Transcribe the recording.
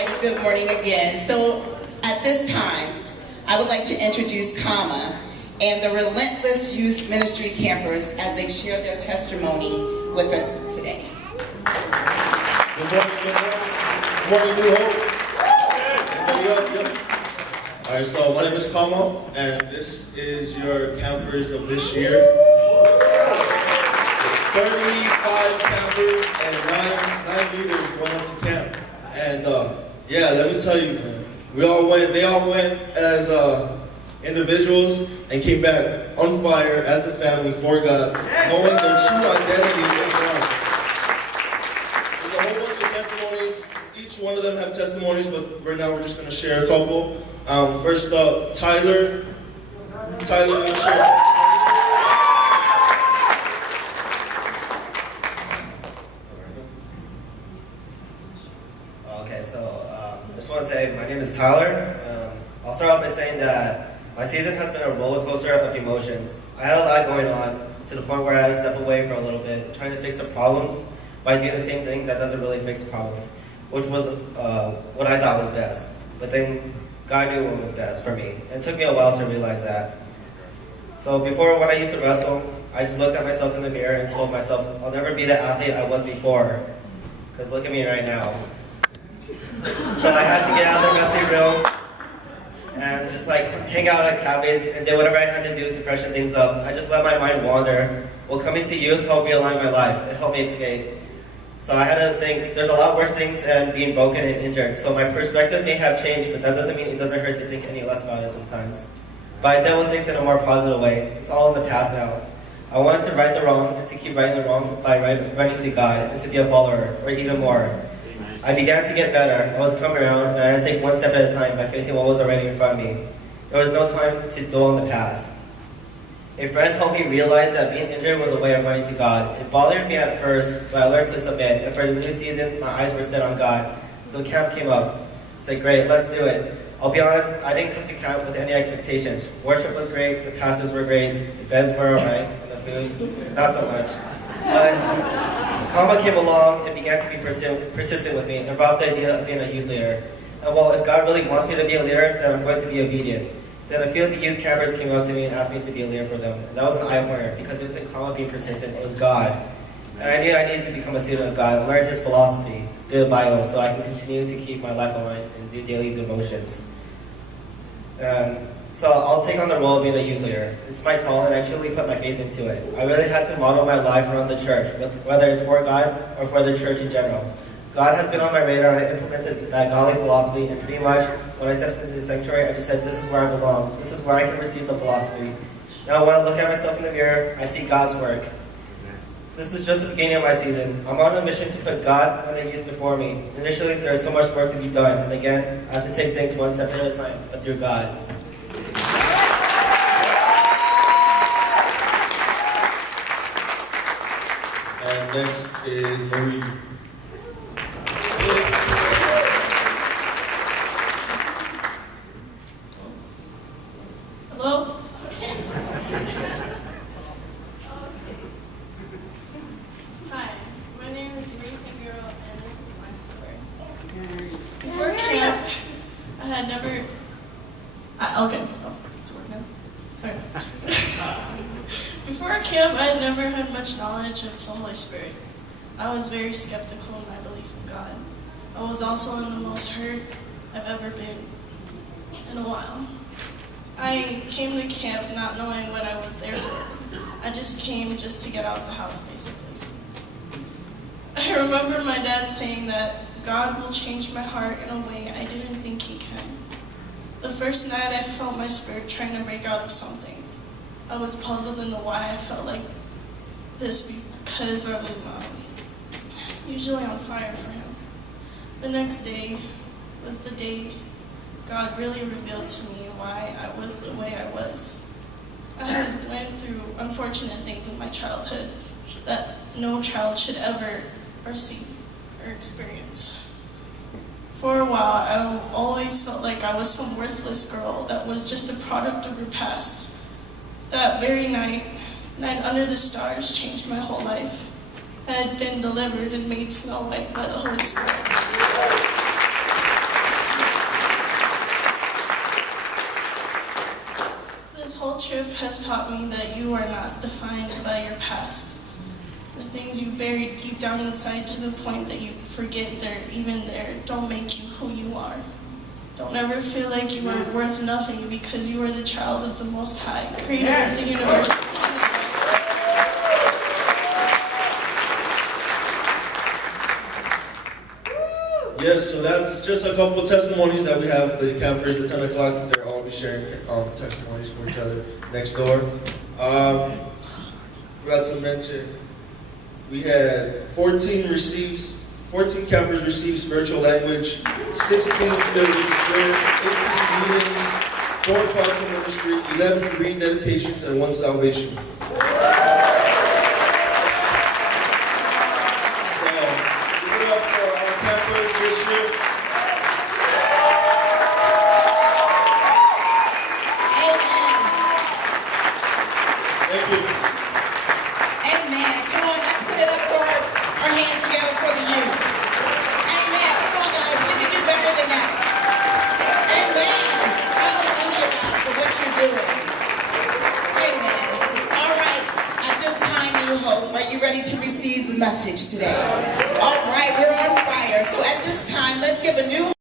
Alrighty, good morning again. So at this time, I would like to introduce Kama and the Relentless Youth Ministry campers as they share their testimony with us today. Good morning, New Hope. Everybody up, yep. All right, so my name is Kama, and this is your campers of this year. 35 campers and nine leaders went up to camp. And yeah, let me tell you, man, they all went as individuals and came back on fire as a family for God, knowing their true identity in God. There's a whole bunch of testimonies. Each one of them have testimonies, but right now we're just going to share a couple. First up, Tyler's going to share. Okay, so just want to say my name is Tyler. I'll start off by saying that my season has been a roller coaster of emotions. I had a lot going on to the point where I had to step away for a little bit, trying to fix the problems by doing the same thing that doesn't really fix the problem, which was what I thought was best. But then God knew what was best for me. It took me a while to realize that. So before, when I used to wrestle, I just looked at myself in the mirror and told myself, I'll never be the athlete I was before, because look at me right now. So I had to get out of the wrestling room and just like hang out at cafes and did whatever I had to do to freshen things up. I just let my mind wander. Well, coming to youth helped realign my life. It helped me escape. So I had to think, there's a lot worse things than being broken and injured. So my perspective may have changed, but that doesn't mean it doesn't hurt to think any less about it sometimes. But I dealt with things in a more positive way. It's all in the past now. I wanted to right the wrong and to keep righting the wrong by running to God and to be a follower, or even more. I began to get better. I was coming around, and I had to take one step at a time by facing what was already in front of me. There was no time to dwell on the past. A friend helped me realize that being injured was a way of running to God. It bothered me at first, but I learned to submit, and for the new season, my eyes were set on God. So camp came up. I said, great, let's do it. I'll be honest, I didn't come to camp with any expectations. Worship was great, the pastors were great, the beds were alright, and the food, not so much. But Kama came along and began to be persistent with me and brought up the idea of being a youth leader. And well, if God really wants me to be a leader, then I'm going to be obedient. Then a few of the youth campers came up to me and asked me to be a leader for them. And that was an eye-opener because it wasn't Kama being persistent, it was God. And I knew I needed to become a student of God and learn His philosophy through the Bible so I can continue to keep my life aligned and do daily devotions. So I'll take on the role of being a youth leader. It's my call, and I truly put my faith into it. I really had to model my life around the church, whether it's for God or for the church in general. God has been on my radar, and I implemented that godly philosophy, and pretty much when I stepped into the sanctuary, I just said, this is where I belong. This is where I can receive the philosophy. Now when I look at myself in the mirror, I see God's work. This is just the beginning of my season. I'm on a mission to put God and the youth before me. Initially, there's so much work to be done, and again, I have to take things one step at a time, but through God. And next is Marie. Hello? Okay. Hi, my name is Marie Tamiro, and this is my story. Before camp, I had never... okay, so it's working now. Okay. Before camp, I had never had much knowledge of the Holy Spirit. I was very skeptical in my belief of God. I was also in the most hurt I've ever been in a while. I came to camp not knowing what I was there for. I just came just to get out the house, basically. I remember my dad saying that God will change my heart in a way I didn't think He can. The first night I felt my spirit trying to break out of something. I was puzzled into why I felt like this because I'm usually on fire for Him. The next day was the day God really revealed to me why I was the way I was. I had went through unfortunate things in my childhood that no child should ever or see or experience. For a while, I always felt like I was some worthless girl that was just a product of her past. That very night under the stars changed my whole life. I had been delivered and made smell white by the Holy Spirit. whole trip has taught me that you are not defined by your past. The things you buried deep down inside to the point that you forget they're even there don't make you who you are. Don't ever feel like you are worth nothing because you are the child of the Most High, creator of the universe. Yes, so that's just a couple of testimonies that we have. The campers at 10 o'clock, they'll all be sharing testimonies for each other next door. Forgot to mention, we had 14 campers receive spiritual language, 16 filled with the Spirit, 18 meetings, 4 calls to ministry, 11 green dedications, and 1 salvation. This year. Amen. Thank you. Amen. Come on, let's put it up for our hands together for the youth. Amen. Come on, guys. We can do better than that. Amen. Hallelujah, God, for what you're doing. Amen. All right. At this time, New Hope, are you ready to receive the message today? All right. We're on fire. So at this time, let's give a new